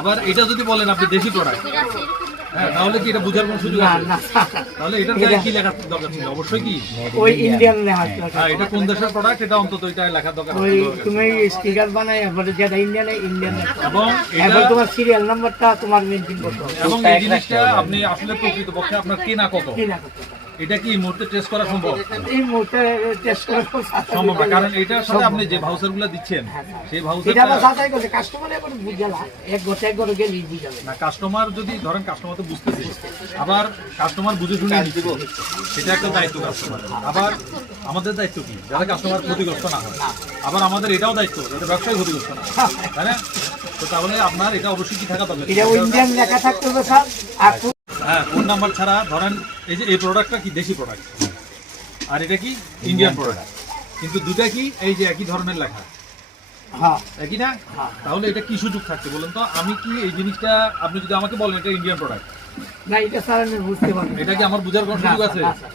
আবার এটা যদি বলেন আপনি দেশি প্রোডাক্ট, হ্যাঁ, তাহলে কি এটা বোঝার কোনো সুযোগ আছে? তাহলে এটার গায়ে কি লেখা দরকার ছিল? অবশ্যই কি ওই ইন্ডিয়ান লেখা। হ্যাঁ, এটা কোন দেশের প্রোডাক্ট এটা অন্তত এটা লেখা দরকার ওই আছে। তুমি স্টিকার বানাই বলে যেটা ইন্ডিয়ান ইন্ডিয়ান, এবং এখন এটা তোমার সিরিয়াল নাম্বারটা তোমার মেনটেন করতে হবে। এবং এই জিনিসটা আপনি আসলে প্রকৃতপক্ষে আপনার কেনা কত, কি না করতে হবে। এটা কি এই মুহূর্তে টেস্ট করা সম্ভব? এই মুহূর্তে টেস্ট করে সম্ভব না, কারণ এটার সাথে আপনি যে ভাউচার গুলো দিচ্ছেন সেই এটা ভাউচারটা আবার যাচাই করছে কাস্টমার এখন বুঝালা এক ঘরে গেলেই বুঝাবে। না, কাস্টমার যদি ধরেন কাস্টমার তো বুঝতেছে, আবার কাস্টমার বুঝে শুনে নিচ্ছে, সেটা একটা দায়িত্ব কাস্টমার। আবার আমাদের দায়িত্ব কি যাতে কাস্টমার ক্ষতিগ্রস্ত না হয়, আবার আমাদের এটাও দায়িত্ব যাতে ব্যবসায় ক্ষতিগ্রস্ত না হয়, তাই না? তো তাহলে আপনার এটা অবশ্যই কি থাকা দরকার। এটা ইন্ডিয়ান লেখা থাকতে হবে স্যার। আর হ্যাঁ, ফোন নাম্বার ছাড়া ধরেন এই যে এই প্রোডাক্টটা কি দেশি প্রোডাক্ট আর এটা কি ইন্ডিয়ান প্রোডাক্ট, কিন্তু দুটা কি এই যে একই ধরনের লেখা, হ্যাঁ একই না? তাহলে এটা কি সুযোগ থাকছে বলেন তো? আমি কি এই জিনিসটা আপনি যদি আমাকে বলেন এটা ইন্ডিয়ান প্রোডাক্ট, না এটা স্যার আমি বুঝতে পারবো। এটা কি আমার বোঝার কোনো সুযোগ আছে? না, স্যার।